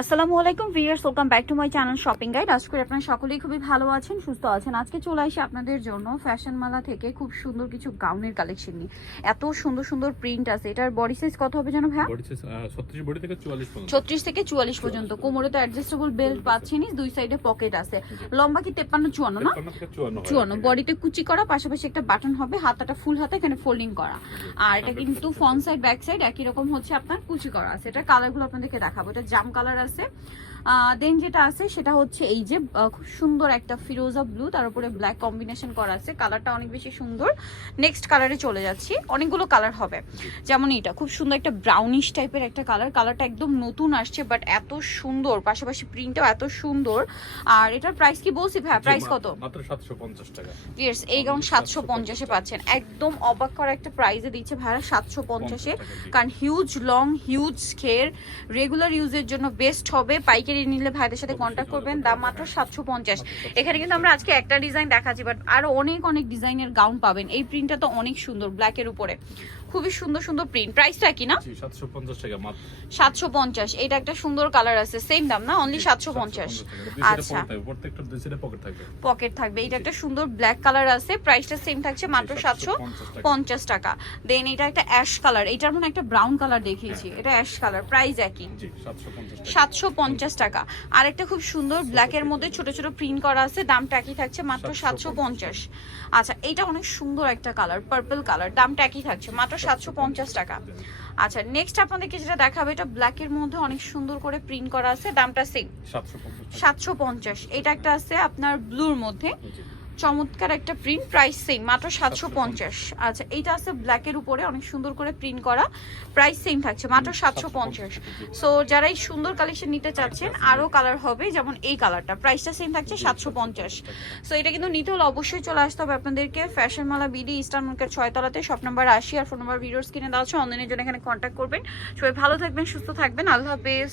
আসসালামু আলাইকুম viewers, welcome back to my channel shopping guide. আশা করি আপনারা সকলেই খুবই ভালো আছেন, সুস্থ আছেন। আজকে চলে আসি আপনাদের জন্য ফ্যাশন মালা থেকে খুব সুন্দর কিছু গাউনের কালেকশন নিয়ে। এত সুন্দর সুন্দর প্রিন্ট আছে। এটার বডি সাইজ কত হবে জানো ভাইয়া? বডি সাইজ 36 বডি থেকে 44 পর্যন্ত। 36 থেকে 44 পর্যন্ত। কোমরে তো অ্যাডজাস্টেবল বেল্ট পাচ্ছেনই, দুই সাইডে পকেট আছে। লম্বা কি 53 54 না? 53 থেকে 54 54। বডিতে কুচি করা, পাশাপাশি একটা বাটন হবে, হাতাটা ফুল হাতা, এখানে ফোল্ডিং করা। আর এটা কিন্তু ফ্রন্ট সাইড ব্যাক সাইড একই রকম হচ্ছে আপনার কুচি করা আছে। এটা কালারগুলো আপনাদেরকে দেখাবো। এটা জাম কালার আছে। দেন যেটা আছে সেটা হচ্ছে এই যে খুব সুন্দর একটা ফিরোজা ব্লু, তার উপরে ব্ল্যাক কম্বিনেশন করা আছে। কালারটা অনেক বেশি সুন্দর। নেক্সট কালারে চলে যাচ্ছি। অনেকগুলো কালার হবে, যেমন এটা খুব সুন্দর একটা ব্রাউনিশ টাইপের একটা কালার। কালারটা একদম নতুন আসছে, বাট এত সুন্দর, পাশাপাশি প্রিন্টটাও এত সুন্দর। আর এটার প্রাইস কি বলছি ভাই? প্রাইস কত? মাত্র 750 টাকা। ইয়েস, এই গাউন 750 এ পাচ্ছেন। একদম অবাক করা একটা প্রাইসে দিচ্ছে ভাইরা 750 এ। কারণ হিউজ লং, হিউজ স্কের, রেগুলার ইউজের জন্য বেস্ট হবে। পাইকারি নিলে ভাইদের সাথে কন্ট্যাক্ট করবেন। দাম মাত্র 750। এখানে কিন্তু আমরা আজকে একটা ডিজাইন দেখাচ্ছি, বাট আরো অনেক অনেক ডিজাইনের গাউন পাবেন। এই প্রিন্টটা তো অনেক সুন্দর, ব্ল্যাকের উপরে খুবই সুন্দর সুন্দর প্রিন্ট। প্রাইসটা কি না? 750 টাকা মাত্র। 750। এটা একটা সুন্দর কালার আছে, সেম দাম না? অনলি 750। আচ্ছা, প্রত্যেকটা দুই সাইডে পকেট থাকবে। পকেট থাকবে। এটা একটা সুন্দর ব্ল্যাক কালার আছে, প্রাইসটা সেম থাকছে মাত্র 750 টাকা। দেন এটা একটা অ্যাশ কালার, এটার মনে একটা ব্রাউন কালার দেখিয়েছি, এটা অ্যাশ কালার, প্রাইস একই 750 টাকা। আর একটা খুব সুন্দর ব্ল্যাকের মধ্যে ছোট ছোট প্রিন্ট করা আছে, দামটা একই থাকছে মাত্র 750। আচ্ছা, এটা অনেক সুন্দর একটা কালার, পার্পল কালার, দামটা একই থাকছে মাত্র 750 টাকা। আচ্ছা, নেক্সট আপনাদেরকে যেটা দেখাবো, এটা ব্ল্যাকের মধ্যে অনেক সুন্দর করে প্রিন্ট করা আছে, দামটা সেম 750। এটা একটা আছে আপনার ব্লুর মধ্যে, চমৎকার একটা প্রিন্ট, প্রাইস সেম মাত্র 750। আচ্ছা, এইটা আছে ব্ল্যাকের উপরে অনেক সুন্দর করে প্রিন্ট করা, প্রাইস সেম থাকছে মাত্র 750। সো যারা এই সুন্দর কালেকশন নিতে চাচ্ছেন, আরো কালার হবে, যেমন এই কালারটা, প্রাইসটা সেম থাকছে 750। সো এটা কিন্তু নিতে হলে অবশ্যই চলে আসতে হবে আপনাদেরকে ফ্যাশন মালা বিডি, ইস্টার্ন মার্কেট 6 তলাতে, শপ নাম্বার 80 আর ফোন নাম্বার ভিডিওস কিনে দেওয়া আছে। অনলাইনের জন্য এখানে কন্ট্যাক্ট করবেন। সবাই ভালো থাকবেন, সুস্থ থাকবেন, আল্লাহ হাফেজ।